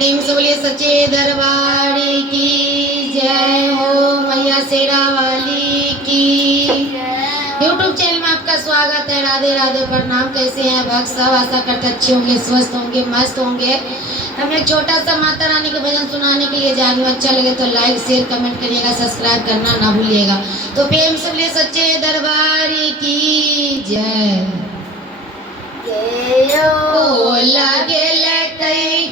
प्रेम से बोलिए सच्चे दरबार की जय हो, मैया शेरा वाली की। यूट्यूब चैनल में आपका स्वागत है। राधे राधे, प्रणाम। कैसे हैं भक्त सब? आशा करते अच्छे होंगे, स्वस्थ होंगे, मस्त होंगे। हम एक छोटा सा माता रानी के भजन सुनाने के लिए जा रही हूँ। अच्छा लगे तो लाइक शेयर कमेंट करिएगा, सब्सक्राइब करना ना भूलिएगा। तो प्रेम से बोलिए सच्चे दरबार की जय। ओ लगे कई